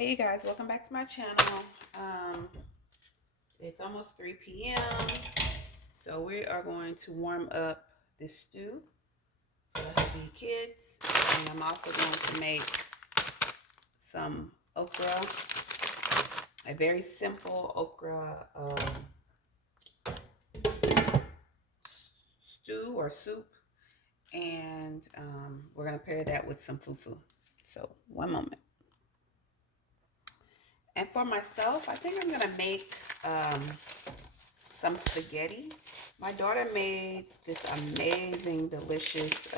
Hey you guys, welcome back to my channel. It's almost 3 p.m. So we are going to warm up this stew for the hubby kids. And I'm also going to make some okra, a very simple okra stew or soup. And we're going to pair that with some fufu. So one moment. And for myself, I think I'm going to make some spaghetti. My daughter made this amazing, delicious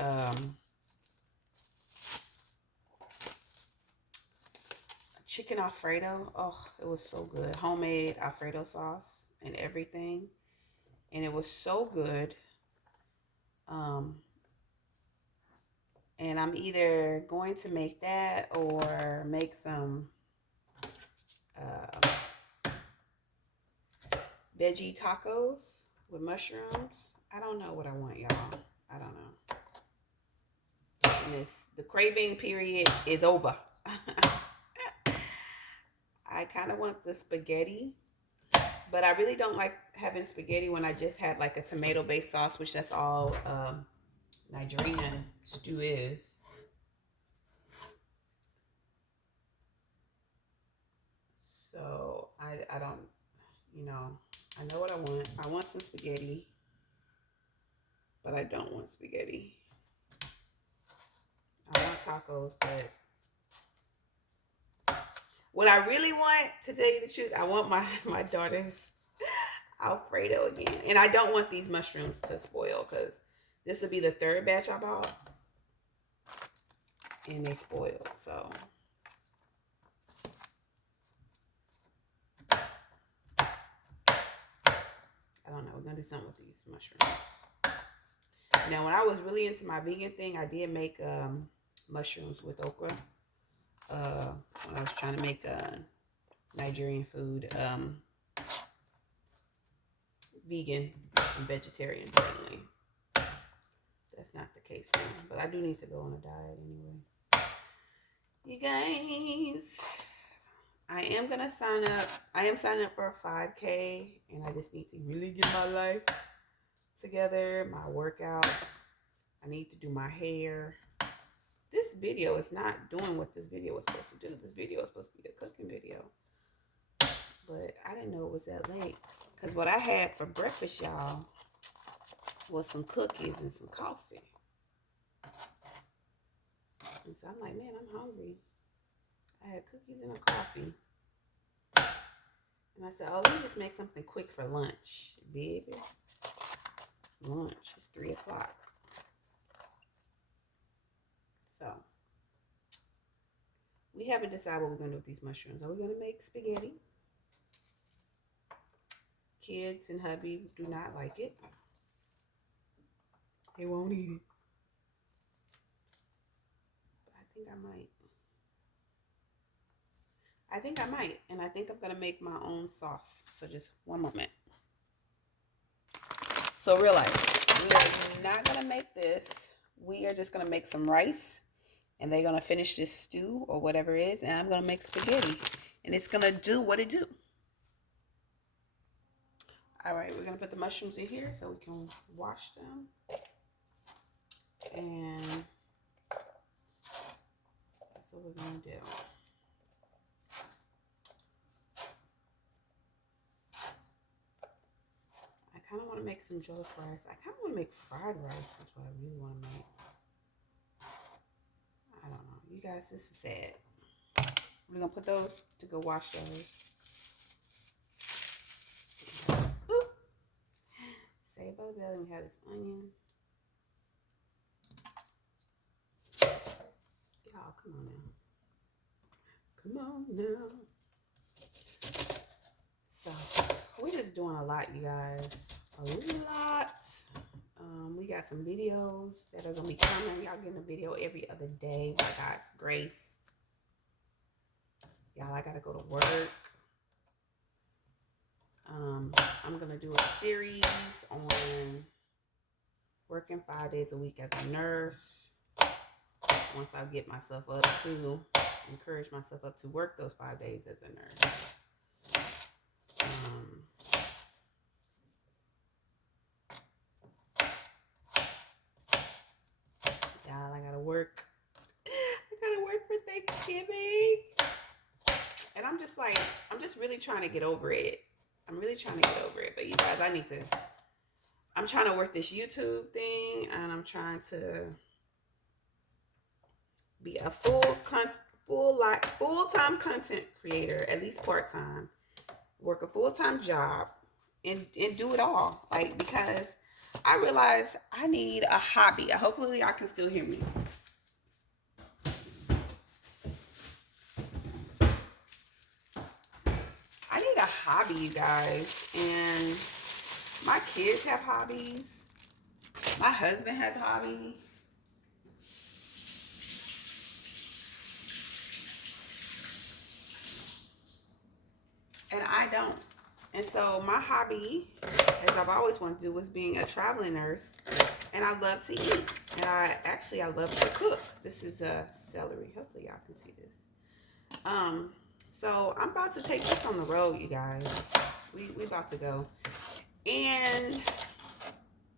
chicken Alfredo. Oh, it was so good. Homemade Alfredo sauce and everything. And it was so good. And I'm either going to make that or make some veggie tacos with mushrooms. I don't know what I want, y'all. I don't know. The craving period is over. I kind of want the spaghetti, but I really don't like having spaghetti when I just have like a tomato-based sauce, which that's all Nigerian stew is. So I don't, I know what I want. I want some spaghetti, but I don't want spaghetti. I want tacos, but what I really want, to tell you the truth, I want my daughter's Alfredo again. And I don't want these mushrooms to spoil because this will be the third batch I bought. And they spoiled, so. I don't know. We're going to do something with these mushrooms. Now, when I was really into my vegan thing, I did make mushrooms with okra. When I was trying to make Nigerian food vegan and vegetarian friendly. That's not the case now, but I do need to go on a diet anyway. You guys, I am gonna sign up. I am signing up for a 5K, and I just need to really get my life together, my workout. I need to do my hair. This video is not doing what this video was supposed to do. This video was supposed to be a cooking video, but I didn't know it was that late. Because what I had for breakfast, y'all, was some cookies and some coffee. And so I'm like, man, I'm hungry. I had cookies and a coffee. And I said, oh, let me just make something quick for lunch, baby. Lunch is 3 o'clock. So, we haven't decided what we're going to do with these mushrooms. Are we going to make spaghetti? Kids and hubby do not like it. They won't eat it. But I think I might. And I think I'm going to make my own sauce. So just one moment. So real life, we are not going to make this. We are just going to make some rice. And they're going to finish this stew or whatever it is. And I'm going to make spaghetti. And it's going to do what it do. All right, we're going to put the mushrooms in here so we can wash them. And that's what we're going to do. I kind of want to make some jollof rice. I kind of want to make fried rice. That's what I really want to make. I don't know. You guys, this is sad. We're going to put those to go wash those. Ooh. Saved by the bell. And we have this onion. Y'all, come on now. Come on now. So, we're just doing a lot, you guys. A lot. We got some videos that are going to be coming. Y'all getting a video every other day by God's grace. Y'all, I got to go to work. I'm going to do a series on working 5 days a week as a nurse. Once I get myself up to encourage myself up to work those 5 days as a nurse. Y'all, I gotta work. I gotta work for Thanksgiving. And I'm just like, I'm just really trying to get over it. I'm really trying to get over it. But you guys, I'm trying to work this YouTube thing, and I'm trying to be a full-time content creator, at least part-time. Work a full-time job and do it all. Like, because I realize I need a hobby. Hopefully y'all can still hear me. I need a hobby, you guys. And my kids have hobbies. My husband has hobbies. And I don't. And so my hobby, as I've always wanted to do, was being a traveling nurse. And I love to eat. And I love to cook. This is a celery. Hopefully y'all can see this. So I'm about to take this on the road, you guys. We about to go. And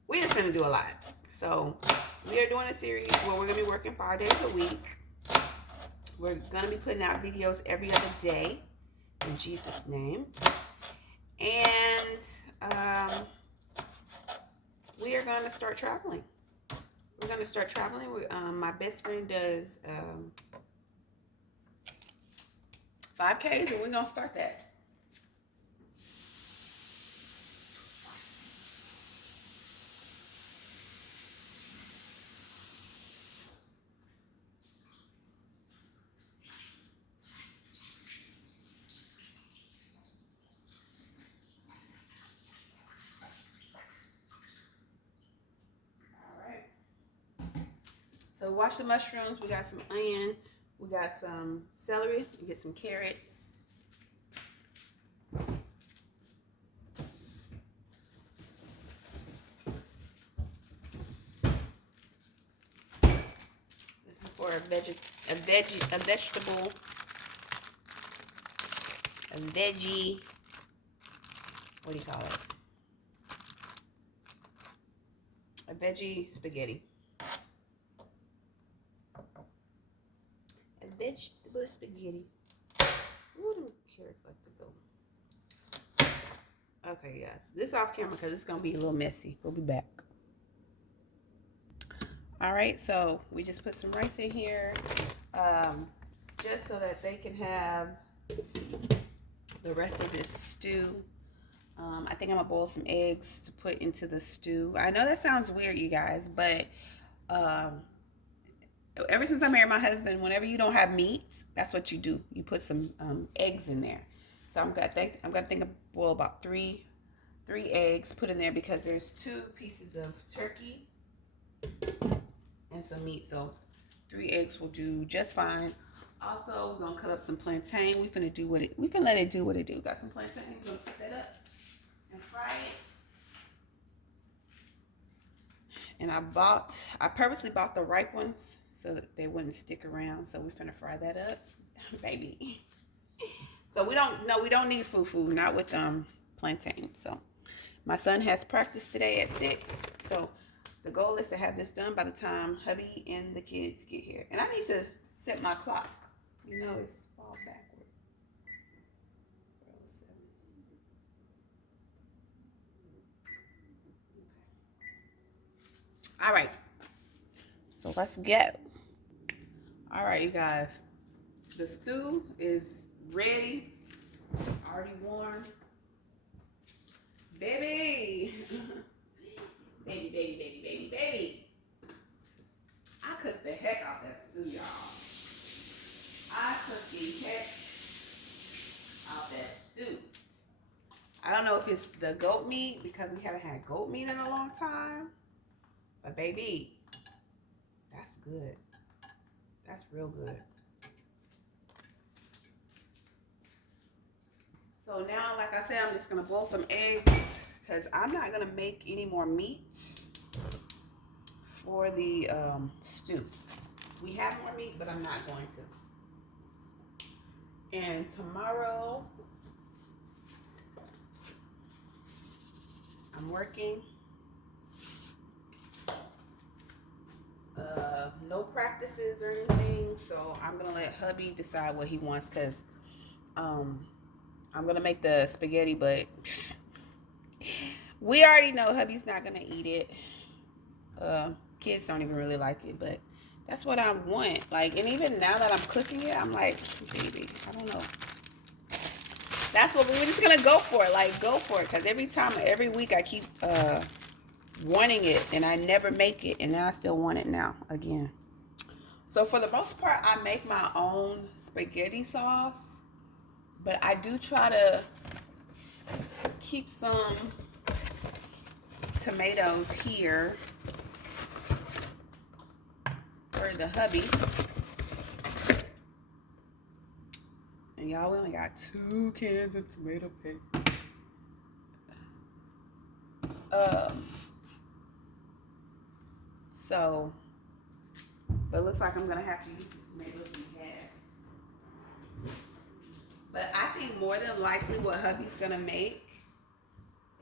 we're just going to do a lot. So we are doing a series where we're going to be working 5 days a week. We're going to be putting out videos every other day. In Jesus' name. And we are going to start traveling. We're going to start traveling. My best friend does 5Ks, and we're going to start that. So wash the mushrooms. We got some onion. We got some celery. We get some carrots. This is for a veggie. What do you call it? A veggie spaghetti. Vegetable spaghetti. Where do carrots like to go? Okay, yes. This off camera because it's going to be a little messy. We'll be back. Alright, so we just put some rice in here. Just so that they can have the rest of this stew. I think I'm going to boil some eggs to put into the stew. I know that sounds weird, you guys, but ever since I married my husband, whenever you don't have meat, that's what you do. You put some eggs in there. So I'm gonna think of boil about three eggs, put in there because there's 2 pieces of turkey and some meat. So 3 eggs will do just fine. Also, we're gonna cut up some plantain. We finna let it do what it do. Got some plantain. We're gonna cut that up and fry it. And I purposely bought the ripe ones so that they wouldn't stick around. So we're finna fry that up, baby. So we don't need fufu, not with plantain. So my son has practice today at 6. So the goal is to have this done by the time hubby and the kids get here. And I need to set my clock. You know, it's fall backward. Okay. All right. So let's go. All right, you guys. The stew is ready. Already warm. Baby. baby. I cooked the heck out that stew, y'all. I cooked the heck out that stew. I don't know if it's the goat meat because we haven't had goat meat in a long time. But baby, that's good. That's real good. So now, like I said, I'm just going to boil some eggs because I'm not going to make any more meat for the stew. We have more meat, but I'm not going to. And tomorrow, I'm working. No practices or anything, so I'm gonna let hubby decide what he wants, because I'm gonna make the spaghetti, but we already know hubby's not gonna eat it. Kids don't even really like it, but that's what I want. Like, and even now that I'm cooking it, I'm like, baby, I don't know. That's what we're just gonna go for it. Like, go for it, because every week I keep wanting it, and I never make it, and now I still want it now again. So for the most part, I make my own spaghetti sauce, but I do try to keep some tomatoes here for the hubby. And y'all, we only got 2 cans of tomato paste. So, but it looks like I'm gonna have to use the tomatoes we have. But I think more than likely what hubby's gonna make,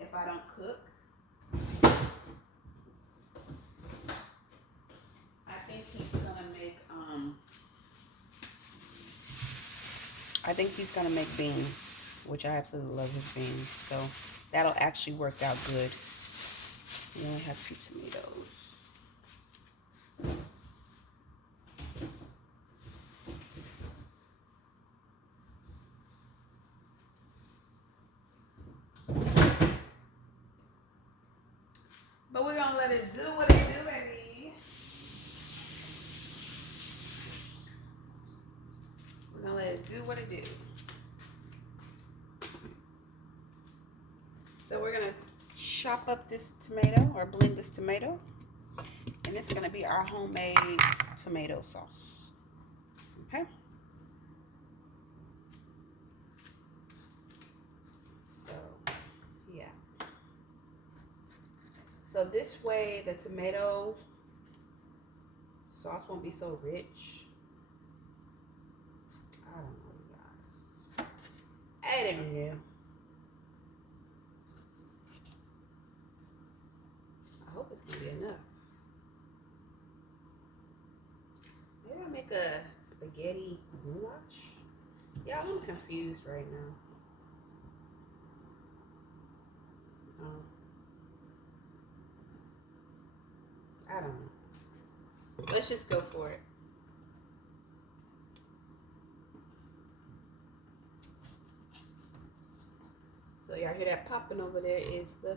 if I don't cook, I think he's gonna make beans, which I absolutely love his beans. So that'll actually work out good. We only have 2 tomatoes. But we're gonna let it do what it do, baby. We're gonna let it do what it do. So we're gonna chop up this tomato, or blend this tomato, and it's gonna be our homemade tomato sauce. Okay. So yeah. So this way the tomato sauce won't be so rich. I don't know, you guys. I don't know. I hope it's gonna be enough. Maybe I'll make a spaghetti goulash. Yeah, I'm confused right now. I don't know. Let's just go for it. So y'all hear that popping over there is the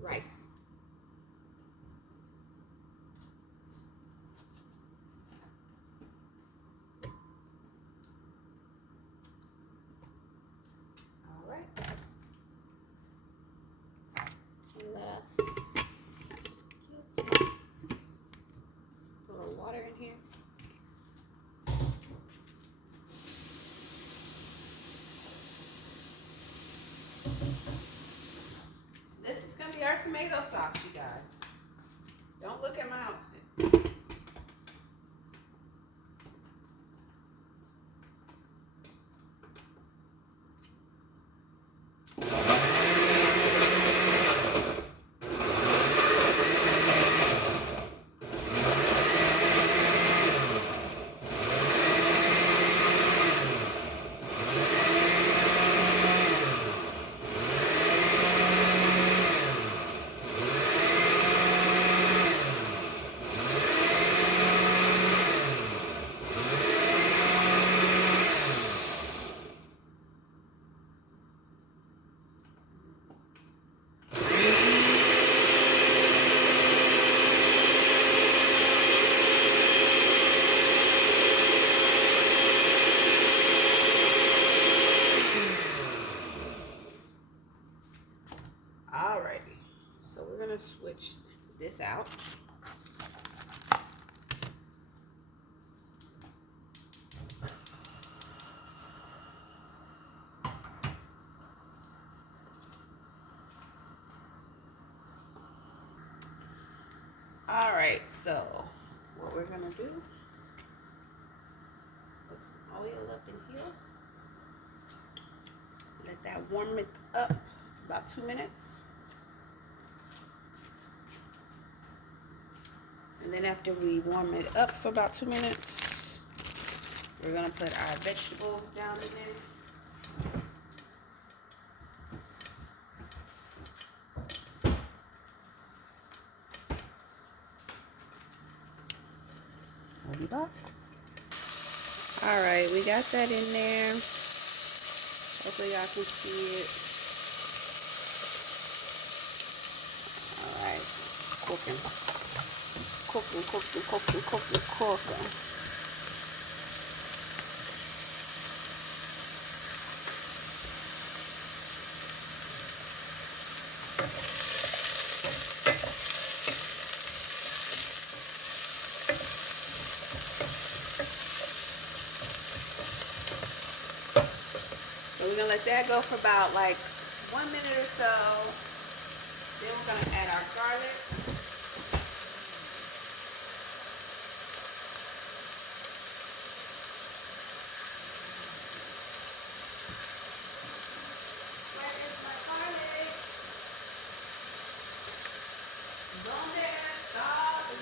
rice. All right. Let us put a little water in here. This is gonna be our tomato sauce, you guys. Don't look at my outfit. Alrighty. So we're gonna switch this out. Alright, so what we're gonna do is, oh oil up in here. Let that warm it up about 2 minutes. And then after we warm it up for about 2 minutes, we're gonna put our vegetables down in there. There we go. All right, we got that in there. Hopefully y'all can see it. All right, cooking. So we're gonna let that go for about like 1 minute or so. Then we're gonna add our garlic. Where is my garlic? ¿Dónde está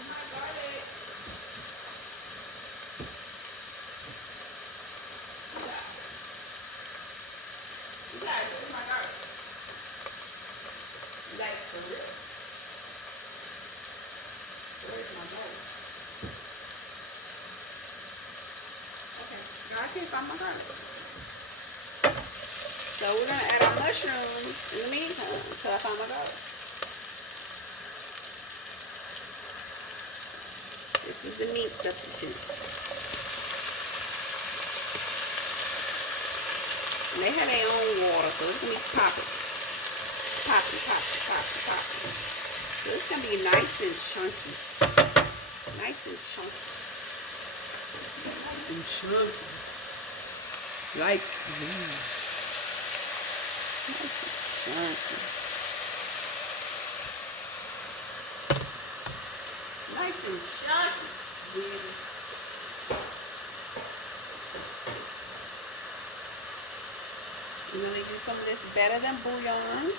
my garlic? You guys, where's my garlic? You guys, for real? Where's my garlic? Okay, now I can't find my garlic. So we're gonna add our mushrooms in the meantime until I find my garlic. This is the meat substitute. And they have their own water, so it's gonna be popping. Popping. So it's gonna be nice and chunky. Nice and chunky. Like this. Nice and chunky. Nice and chunky, baby. You know, they do some of this better than bouillon.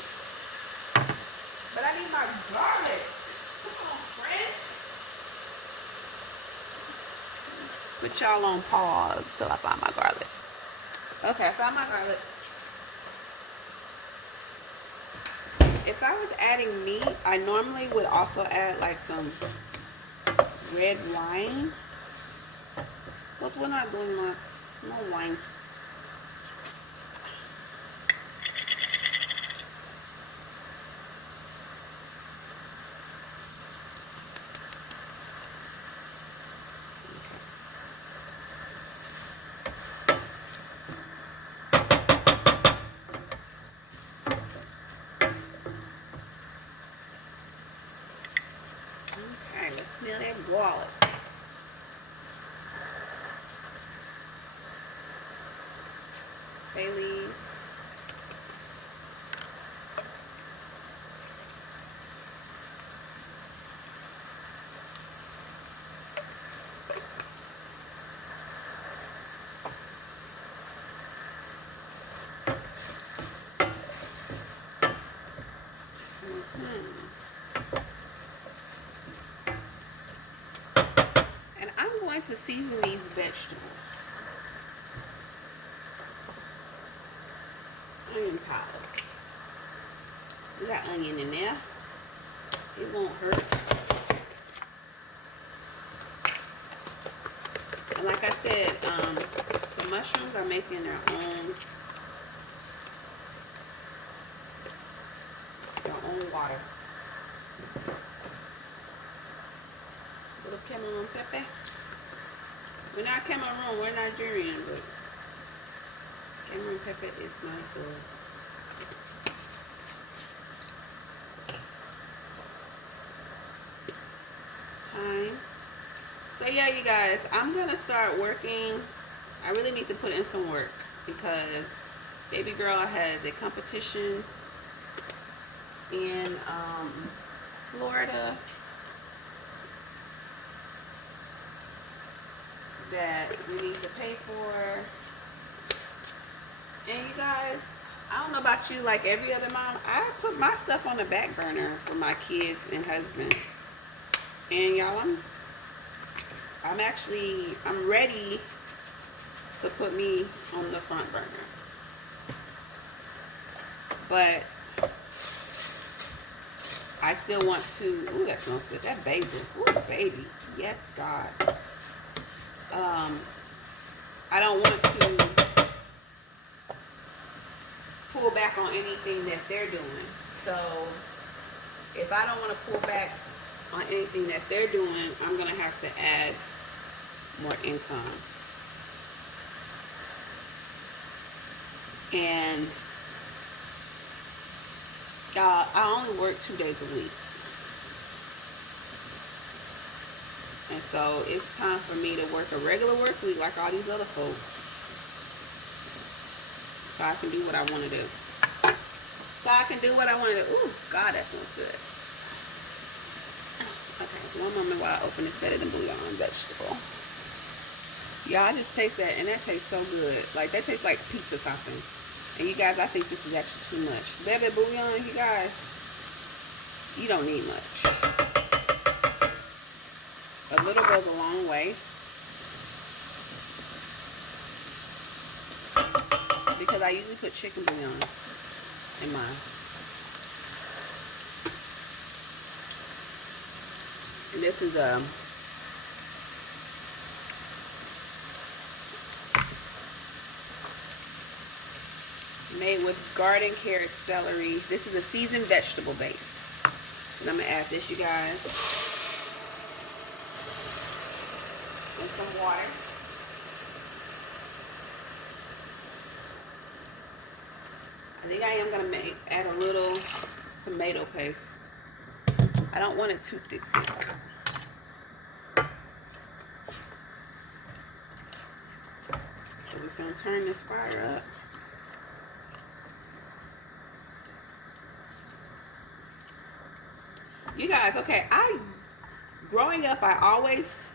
But I need my garlic. Come on, friend. Put y'all on pause till I find my garlic. Okay, I found my garlic. If I was adding meat, I normally would also add like some red wine. But we're not doing lots. No wine. Okay, let's smell that garlic. Bay leaves. And I'm going to season these vegetables. Onion powder. We got onion in there. It won't hurt. And like I said, the mushrooms are making their own water. Little Cameroon pepper. We're not Cameroon, we're Nigerian, but Cameroon pepper is nice. Thyme. So yeah, you guys, I'm gonna start working. I really need to put in some work because baby girl has a competition in Florida. that we need to pay for. And you guys, I don't know about you, like every other mom, I put my stuff on the back burner for my kids and husband. And y'all, I'm ready to put me on the front burner. But I still want to, ooh, that smells good. That basil, ooh, baby. Yes, God. I don't want to pull back on anything that they're doing. So if I don't want to pull back on anything that they're doing, I'm going to have to add more income. And I only work 2 days a week. And so it's time for me to work a regular work week like all these other folks, so I can do what I want to do. Ooh, God, that smells good. Okay, one moment while I open this better than bouillon vegetable. Y'all, I just taste that, and that tastes so good. Like, that tastes like pizza topping. And you guys, I think this is actually too much. Baby bouillon, you guys, you don't need much. A little goes a long way. Because I usually put chicken bouillon in mine. And this is made with garden, carrot, celery. This is a seasoned vegetable base. And I'm going to add this, you guys. And some water. I think I am going to add a little tomato paste. I don't want it too thick. So we're going to turn this fire up. You guys, okay, growing up, I always,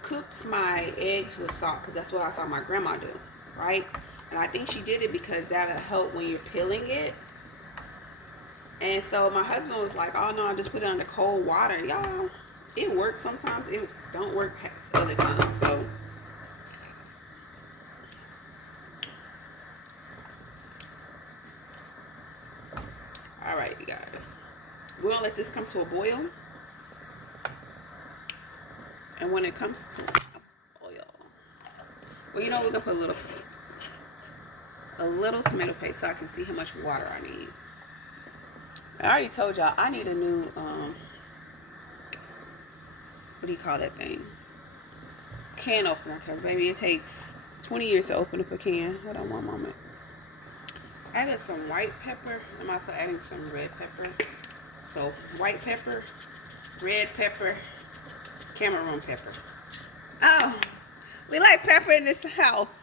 cooked my eggs with salt, because that's what I saw my grandma do, right? And I think she did it because that'll help when you're peeling it. And so my husband was like, oh no, I just put it under cold water. Y'all, it works sometimes, it don't work other times, so. All right, you guys, we're gonna let this come to a boil. And when it comes to oil, well, you know, we're gonna put a little tomato paste so I can see how much water I need. I already told y'all I need a new what do you call that thing? Can opener, because maybe it takes 20 years to open up a can. Hold on one moment. I added some white pepper. I'm also adding some red pepper. So white pepper, red pepper, Cameroon pepper. Oh, we like pepper in this house.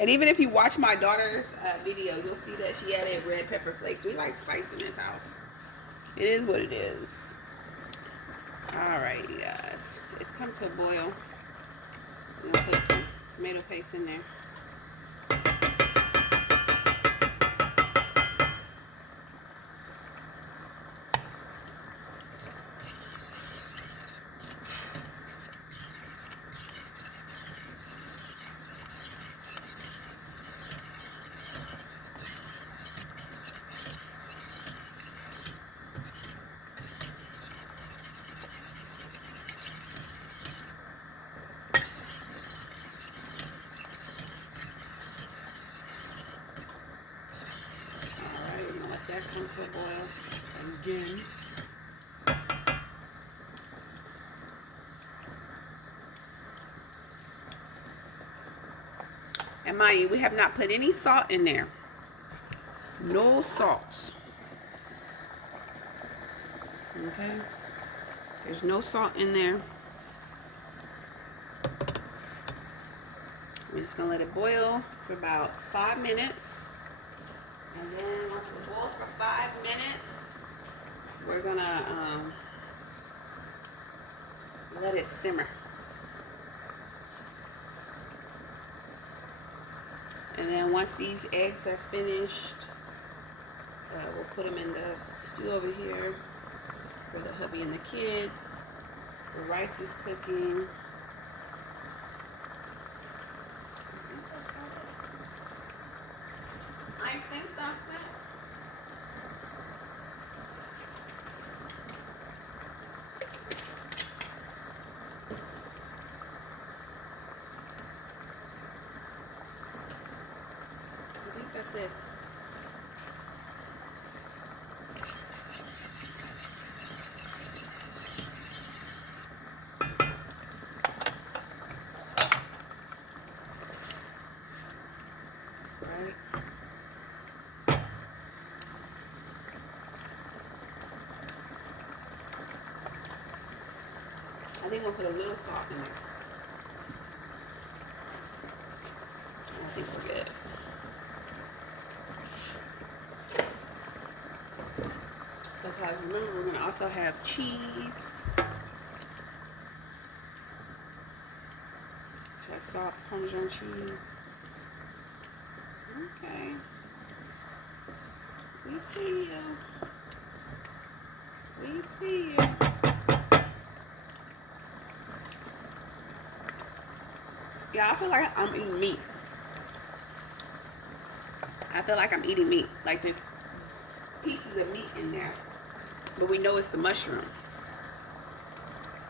And even if you watch my daughter's video, you'll see that she added red pepper flakes. We like spice in this house. It is what it is. Alright, you guys. It's come to a boil. I'm going to put some tomato paste in there. That comes to a boil again. And mind you, we have not put any salt in there. No salt. Okay? There's no salt in there. We're just going to let it boil for about 5 minutes. And then once it boils for 5 minutes, we're gonna Let it simmer. And then once these eggs are finished, we'll put them in the stew over here for the hubby and the kids. The rice is cooking. I think that's it. I think that's it. Right? I think we'll put a little salt in there. I think we're good. Because remember, we're going to also have cheese. Just soft Parmesan cheese. Okay. We see you. We see you. Yeah, I feel like I'm eating meat. I feel like I'm eating meat. Like there's pieces of meat in there. But we know it's the mushroom.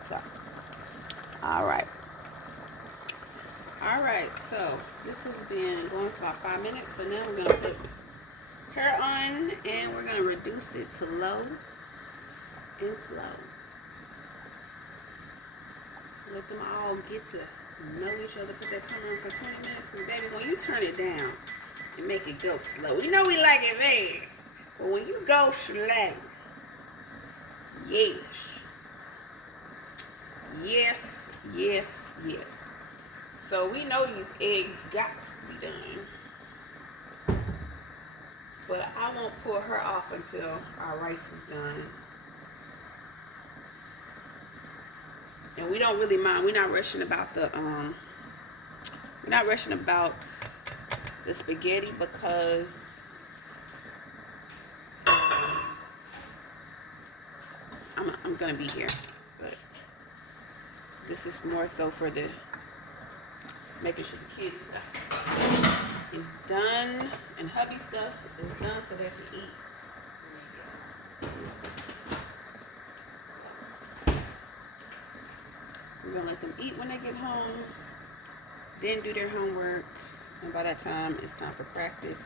So, all right. All right, so this has been going for about 5 minutes. So now we're going to put her on and we're going to reduce it to low and slow. Let them all get to know each other. Put that timer on for 20 minutes. Because baby, when you turn it down and make it go slow, we know we like it bad. But when you go slow, yes. Yes, yes, yes. So we know these eggs got to be done. But I won't pull her off until our rice is done. And we don't really mind. We're not rushing about the spaghetti because I'm gonna be here. But this is more so for the making sure the kids stuff is done and hubby stuff is done so they can eat. We're gonna let them eat when they get home, then do their homework, and by that time it's time for practice.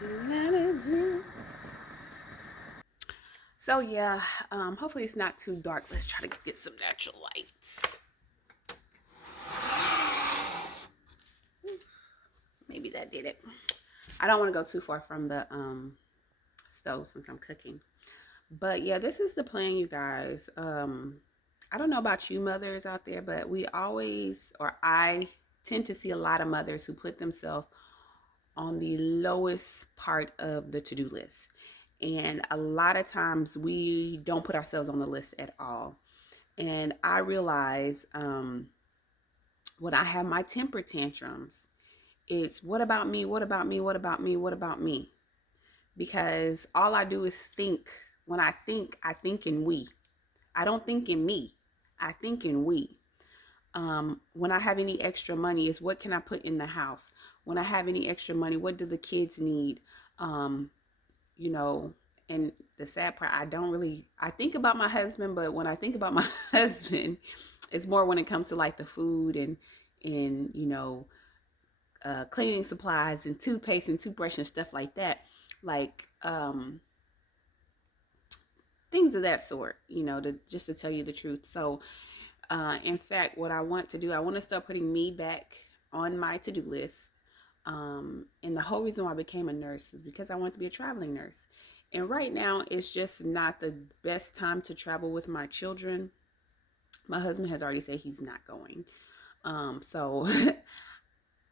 And that is it. So yeah, hopefully it's not too dark. Let's try to get some natural lights. Maybe that did it. I don't want to go too far from the stove since I'm cooking. But yeah, this is the plan, you guys. I don't know about you mothers out there, but I tend to see a lot of mothers who put themselves on the lowest part of the to-do list. And a lot of times we don't put ourselves on the list at all. And I realize when I have my temper tantrums, it's what about me? What about me? What about me? What about me? Because all I do is think. When I think in we. I don't think in me. I think in we. When I have any extra money, is what can I put in the house? When I have any extra money, what do the kids need? You know, and the sad part, I think about my husband, but when I think about my husband, it's more when it comes to like the food and you know, cleaning supplies and toothpaste and toothbrush and stuff like that. Like, things of that sort, you know, just to tell you the truth. So, in fact, what I want to do, I want to start putting me back on my to-do list. And the whole reason why I became a nurse is because I want to be a traveling nurse. And right now, it's just not the best time to travel with my children. My husband has already said he's not going. So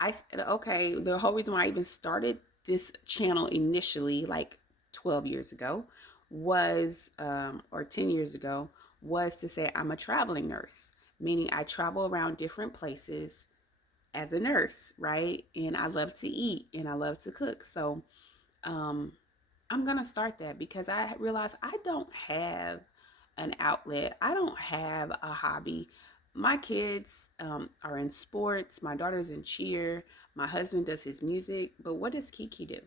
I said, okay, the whole reason why I even started this channel initially, like 12 years ago, was, or 10 years ago, was to say I'm a traveling nurse, meaning I travel around different places as a nurse, right? And I love to eat and I love to cook. So um, I'm going to start that because I realize I don't have an outlet, I don't have a hobby. My kids are in sports, my daughter's in cheer, my husband does his music. But what does Kiki do?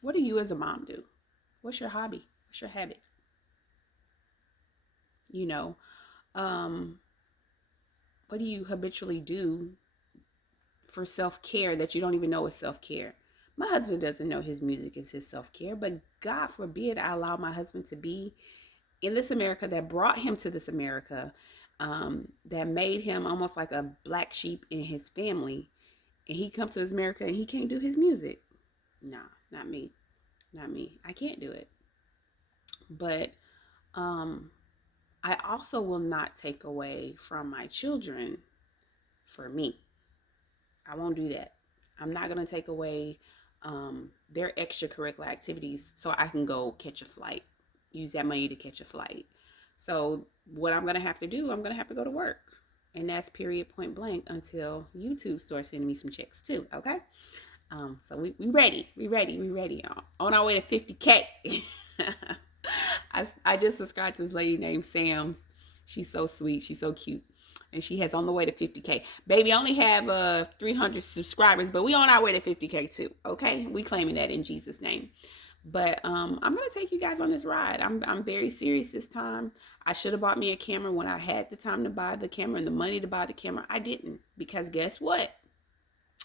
What do you as a mom do? What's your hobby? What's your habit? You know, um, what do you habitually do for self-care that you don't even know is self-care? My husband doesn't know his music is his self-care, but God forbid I allow my husband to be in this America that brought him to this America, that made him almost like a black sheep in his family, and he comes to this America and he can't do his music. Nah, not me. Not me. I can't do it. But um, I also will not take away from my children for me. I won't do that. I'm not going to take away their extracurricular activities so I can go catch a flight, use that money to catch a flight. So, what I'm going to have to do, I'm going to have to go to work. And that's period point blank until YouTube starts sending me some checks too. Okay. So we ready. We ready. We ready. On our way to 50K. I just subscribed to this lady named Sam. She's so sweet. She's so cute. And she has on the way to 50K. Baby, I only have 300 subscribers, but we on our way to 50K too. Okay? We claiming that in Jesus' name. But I'm gonna take you guys on this ride. I'm very serious this time. I should have bought me a camera when I had the time to buy the camera and the money to buy the camera. I didn't, because guess what?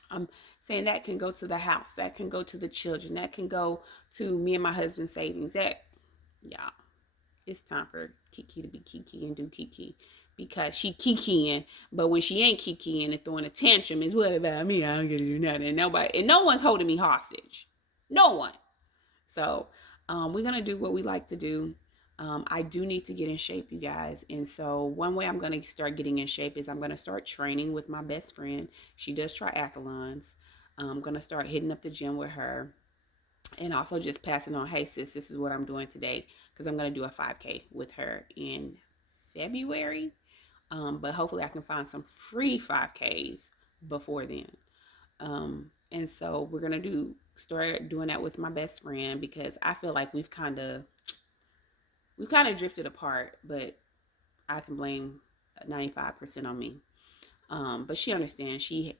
I'm saying that can go to the house, that can go to the children, that can go to me and my husband's savings. That, yeah, it's time for Kiki to be Kiki and do Kiki, because she kikiing, but when she ain't kikiing and throwing a tantrum, is what about me? I don't get to do nothing. And nobody, and no one's holding me hostage. No one. So we're gonna do what we like to do. I do need to get in shape, you guys. And so one way I'm going to start getting in shape is I'm going to start training with my best friend. She does triathlons. I'm going to start hitting up the gym with her, and also just passing on, hey, sis, this is what I'm doing today, because I'm going to do a 5K with her in February. But hopefully I can find some free 5Ks before then. And so we're going to start doing that with my best friend, because I feel like we've kind of drifted apart, but I can blame 95% on me. But she understands. She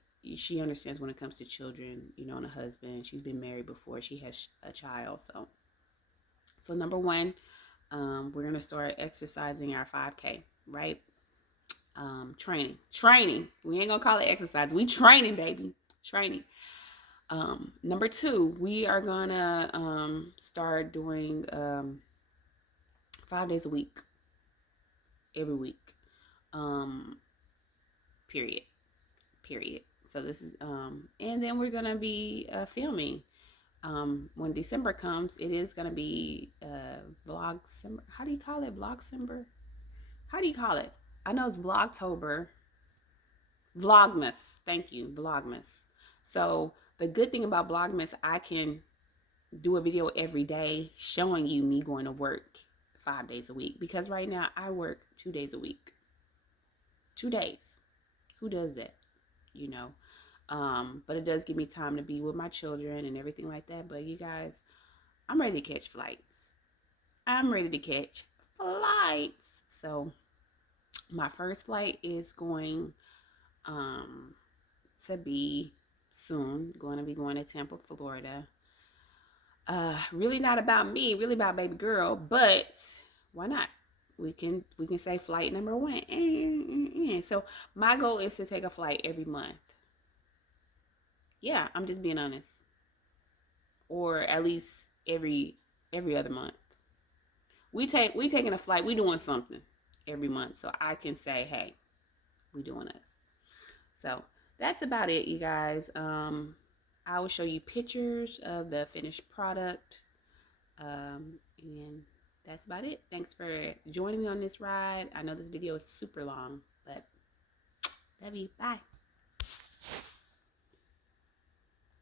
understands when it comes to children, and a husband. She's been married before. She has a child. So number one, we're gonna start exercising our 5K, right? Training. We ain't gonna call it exercise. We training, baby, training. Number two, we are gonna start doing 5 days a week, every week. Um, period. So this is and then we're gonna be filming. When December comes, it is gonna be Vlogcember. How do you call it? Vlogcember? How do you call it? I know it's Vlogtober. Vlogmas. Thank you, Vlogmas. So the good thing about Vlogmas, I can do a video every day showing you me going to work 5 days a week, because right now I work 2 days a week. 2 days. Who does that? But it does give me time to be with my children and everything like that. But you guys, I'm ready to catch flights. So my first flight is going to be soon. Going to be going to Tampa, Florida. Really not about me, really about baby girl, but why not? We can say flight number one. So my goal is to take a flight every month. Yeah, I'm just being honest. Or at least every other month. We taking a flight. We doing something every month, so I can say, hey, we doing us. So that's about it, you guys. I will show you pictures of the finished product, and that's about it. Thanks for joining me on this ride. I know this video is super long, but love you. Bye.